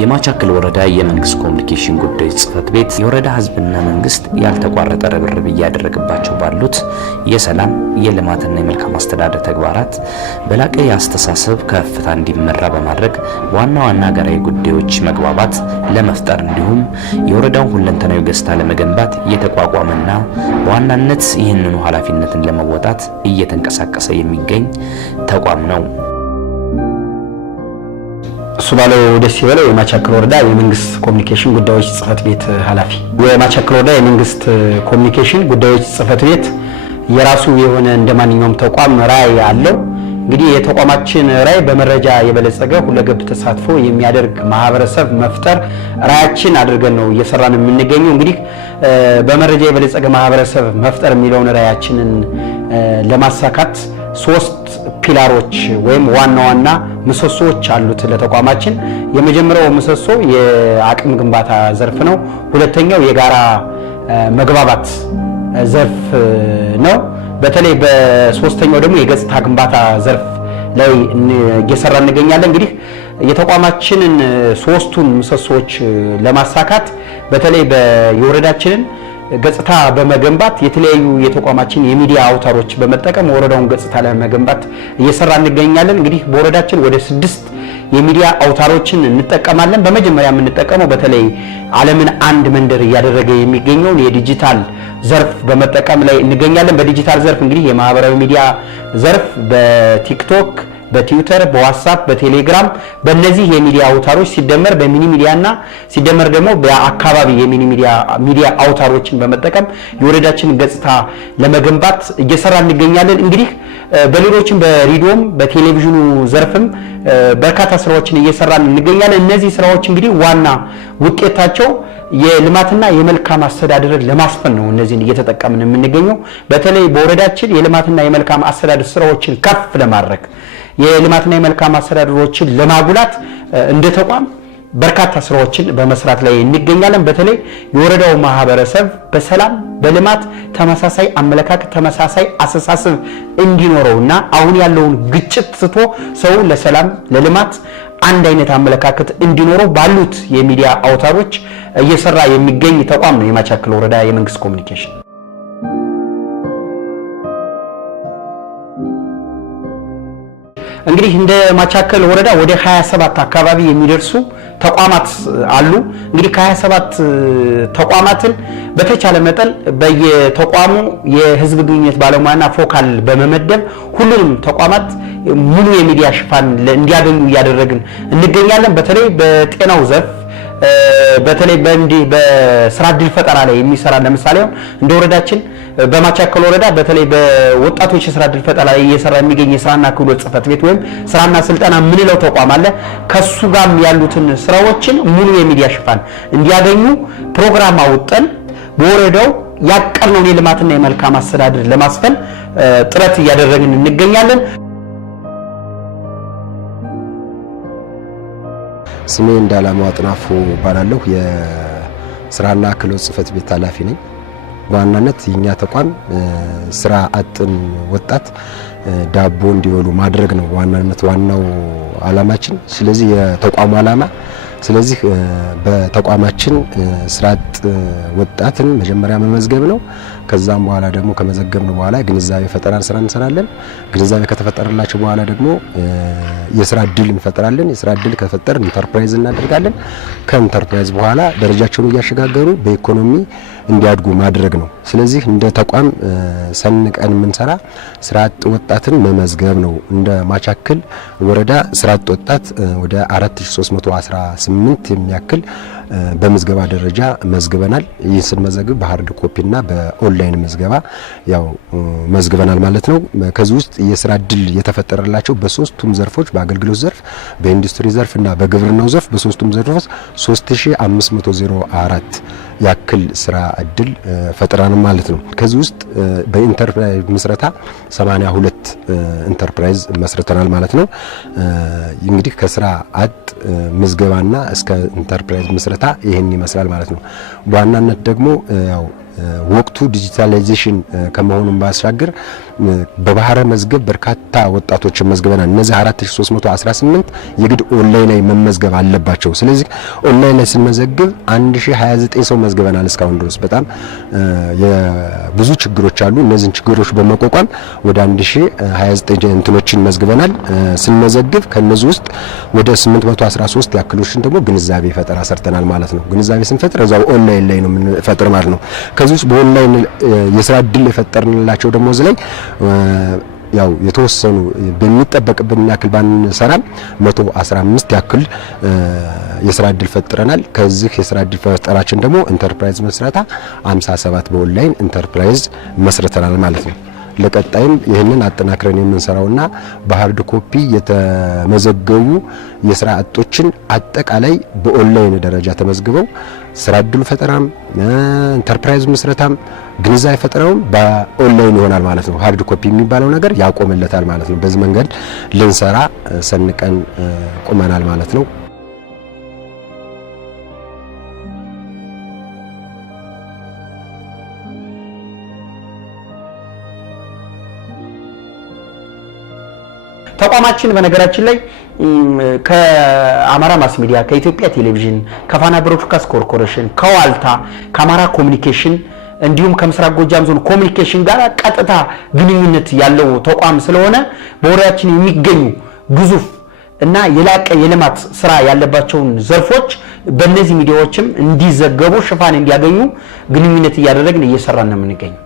የማቻከል ወረዳ የመንግስት ኮሙኒኬሽን ጉዳዮች ጽህፈት ቤት የወረዳ ህዝብና መንግስት ያልተቋረጠ ርብርብ እያደረገባቸው ባሉት የሰላም የልማትና የመልካም አስተዳደር ተግባራት በላቀ የአስተሳሰብ ከፍታ እንዲመራ በማድረግ ዋና ሀገራዊ ጉዳዮች መግባባት ለመፍጠር እንዲሁም የወረዳውን ሁለንተናዊ ገጽታ ለመገንባት የተቋቋመና በዋናነት ይህንኑ ኃላፊነትን ለመወጣት እየተንቀሳቀሰ የሚገኝ ተቋም ነው። ሱባለው ደስ ይበለው የማቻከል ወረዳ የመንግስት ኮሙኒኬሽን ጉዳዮች ጽህፈት ቤት ኃላፊ። የማቻከል ወረዳ የመንግስት ኮሙኒኬሽን ጉዳዮች ጽህፈት ቤት የራሱ የሆነ እንደማንኛውም ተቋም ራዕይ አለው። እንግዲህ የተቋማችን ራዕይ በመረጃ የበለጸገ ሁለገብ ተሳትፎ የሚያደርግ ማህበረሰብ መፍጠር ራዕያችን አድርገን ነው እየሰራን የምንገኘው። እንግዲህ በመረጃ የበለጸገ ማህበረሰብ መፍጠር የሚለውን ራዕያችንን ለማሳካት ሶስት ፒላሮች ወይም ዋና ምሰሶዎች አሉት ለተቋማችን። የመጀመሪያው ምሰሶ የአቅም ግንባታ ዘርፍ ነው። ሁለተኛው የጋራ መግባባት ዘርፍ ነው። በተለይ በሶስተኛው ደግሞ የገጽታ ግንባታ ዘርፍ ላይ እየሰራ እንገኛለን። እንግዲህ የተቋማችንን ሶስቱን ምሰሶዎች ለማሳካት በተለይ የወረዳችንን ገጽታ በመገንባት የተለያዩ የተቋማችን የሚዲያ አውታሮች በመጠቀም ወረዳውን ገጽታ ለመገንባት እየሰራ እንገኛለን። እንግዲህ በወረዳችን ወደ 6 የሚዲያ አውታሮችን እንጠቀማለን። በመጀመሪያ የምንጠቀመው በተለይ ዓለምን አንድ መንደር እያደረገ የሚገኘውን የዲጂታል ዘርፍ በመጠቀም ላይ እንገኛለን። በዲጂታል ዘርፍ እንግዲህ የማህበራዊ ሚዲያ ዘርፍ በቲክቶክ፣ በትዊተር፣ በዋትስአፕ፣ በቴሌግራም በእነዚህ የሚዲያ አውታሮች ሲደመር በሚኒ ሚዲያና ሲደመር ደግሞ በአካባቢ የሚኒ ሚዲያ አውታሮችን በመጠቀም የወረዳችንን ገጽታ ለመገንባት እየሰራ እንገኛለን። እንግዲህ በሌሎችም በሬዲዮም በቴሌቪዥኑ ዘርፍም በርካታ ስራዎችን እየሰራን እንገኛለን። እነዚህ ስራዎች እንግዲህ ዋና ውጤታቸው የልማትና የመልካም አስተዳደርን ለማስፈን ነው። እነዚህን እየተጠቀምን የምንገኘው በተለይ በወረዳችን የልማትና የመልካም አስተዳደር ስራዎችን ከፍ ለማድረግ የልማትና የመልካም አስተዳደሮችን ለማጉላት እንደ ተቋም በርካታ ስራዎችን በመስራት ላይ እንገኛለን። በተለይ የወረዳው ማህበረሰብ በሰላም በልማት ተመሳሳይ አመለካከት ተመሳሳይ አስተሳሰብ እንዲኖረውና አሁን ያለውን ግጭት ትቶ ሰው ለሰላም ለልማት አንድ አይነት አመለካከት እንዲኖረው ባሉት የሚዲያ አውታሮች እየሰራ የሚገኝ ተቋም ነው የማቻከል ወረዳ የመንግስት ኮሙኒኬሽን። እንግዲህ እንደ ማቻከል ወረዳ ወደ 27 አካባቢ የሚደርሱ ተቋማት አሉ። እንግዲህ ከ27 ተቋማትን በተቻለ መጠን በየተቋሙ የህዝብ ግንኙነት ባለሙያና ፎካል በመመደብ ሁሉንም ተቋማት ሙሉ የሚዲያ ሽፋን እንዲያገኙ እያደረግን እንገኛለን። በተለይ በጤናው ዘርፍ በተለይ በስራ ዕድል ፈጠራ ላይ የሚሰራ ለምሳሌ እንደ ወረዳችን በማቻከል ወረዳ በተለይ በወጣቶች የስራ ዕድል ፈጠራ ላይ እየሰራ የሚገኝ የስራና ክህሎት ጽህፈት ቤት ወይም ስራና ስልጠና ምንለው ተቋም አለ። ከሱ ጋር ያሉትን ስራዎችን ሙሉ የሚዲያ ሽፋን እንዲያገኙ ፕሮግራም አውጥተን በወረዳው ያቀርነውን የልማትና የመልካም አስተዳደር ለማስፈን ጥረት እያደረግን እንገኛለን። ስሜ እንዳላማው አጥናፉ ባላለሁ የስራና ክህሎት ጽህፈት ቤት ኃላፊ ነኝ። በዋናነት የኛ ተቋም ስራ አጥን ወጣት ዳቦ እንዲወሉ ማድረግ ነው ዋናው ዓላማችን። ስለዚህ የተቋሙ ዓላማ በተቋማችን ስራ አጥ ወጣትን መጀመሪያ መመዝገብ ነው። ከዛም በኋላ ደግሞ ከመዘገብነው በኋላ ግንዛቤ ፈጠራን ስራ እንሰራለን። ግንዛቤ ከተፈጠረላቸው በኋላ ደግሞ የስራ ዕድል እንፈጥራለን። የስራ ዕድል ከፈጠርን ኢንተርፕራይዝ እናደርጋለን። ከኢንተርፕራይዝ በኋላ ደረጃቸውን እያሸጋገሩ በኢኮኖሚ እንዲያድጉ ማድረግ ነው። ስለዚህ እንደ ተቋም ሰንቀን የምንሰራ ስራ አጥ ወጣትን መመዝገብ ነው። እንደ ማቻከል ወረዳ ስራ አጥ ወጣት ወደ 4318 የሚያክል በምዝገባ ደረጃ መዝግበናል። ይህን ስንመዘግብ በሃርድ ኮፒና በኦንላይን ምዝገባ ያው መዝግበናል ማለት ነው። ከዚህ ውስጥ የስራ ዕድል የተፈጠረላቸው በሶስቱም ዘርፎች በአገልግሎት ዘርፍ፣ በኢንዱስትሪ ዘርፍ እና በግብርናው ዘርፍ በሶስቱም ዘርፎች 3504 ያክል ስራ ዕድል ፈጥረናል ማለት ነው። ከዚህ ውስጥ በኢንተርፕራይዝ መስረታ 82 ኢንተርፕራይዝ መስርተናል ማለት ነው። እንግዲህ ከስራ አጥ ምዝገባና እስከ ኢንተርፕራይዝ መስረታ ይሄን ይመስላል ማለት ነው። በዋናነት ደግሞ ያው ወቅቱ ዲጂታላይዜሽን ከመሆኑም ባሻገር በባህረ መዝገብ በርካታ ወጣቶችን መዝገበናል። እነዚህ 4318 የግድ ኦንላይን ላይ መመዝገብ አለባቸው። ስለዚህ ኦንላይን ላይ ስንመዘግብ 1029 ሰው መዝገበናል። እስካሁን ድረስ በጣም ብዙ ችግሮች አሉ። እነዚህን ችግሮች በመቋቋም ወደ 1029 እንትኖችን መዝግበናል። ስንመዘግብ ከነዚህ ውስጥ ወደ 813 ያክሎችን ደግሞ ግንዛቤ ፈጠራ ሰርተናል ማለት ነው። ግንዛቤ ስንፈጥር እዛው ኦንላይን ላይ ነው የምንፈጥር ማለት ነው። ከዚህ ውስጥ በኦንላይን የስራ እድል የፈጠርንላቸው ደግሞ እዚህ ላይ ያው የተወሰኑ በሚጠበቅብን ያክል ባንሰራም 115 ያክል የስራ እድል ፈጥረናል። ከዚህ የስራ እድል ፈጠራችን ደግሞ ኢንተርፕራይዝ መስረታ 57 በኦንላይን ኢንተርፕራይዝ መስርተናል ማለት ነው። ለቀጣይም ይህንን አጠናክረን የምንሰራውና በሃርድ ኮፒ የተመዘገቡ የስራ አጦችን አጠቃላይ በኦንላይን ደረጃ ተመዝግበው ስራ እድል ፈጠራም ኢንተርፕራይዝ መስረታም ግንዛቤ ፈጠራውም በኦንላይን ይሆናል ማለት ነው። ሃርድ ኮፒ የሚባለው ነገር ያቆምለታል ማለት ነው። በዚህ መንገድ ልንሰራ ሰንቀን ቆመናል ማለት ነው። ተቋማችን በነገራችን ላይ ከአማራ ማስ ሚዲያ፣ ከኢትዮጵያ ቴሌቪዥን፣ ከፋና ብሮድካስት ኮርፖሬሽን፣ ከዋልታ፣ ከአማራ ኮሙኒኬሽን እንዲሁም ከምስራቅ ጎጃም ዞን ኮሙኒኬሽን ጋር ቀጥታ ግንኙነት ያለው ተቋም ስለሆነ በወሬያችን የሚገኙ ግዙፍ እና የላቀ የልማት ስራ ያለባቸውን ዘርፎች በእነዚህ ሚዲያዎችም እንዲዘገቡ ሽፋን እንዲያገኙ ግንኙነት እያደረግን እየሰራን ነው የምንገኘው።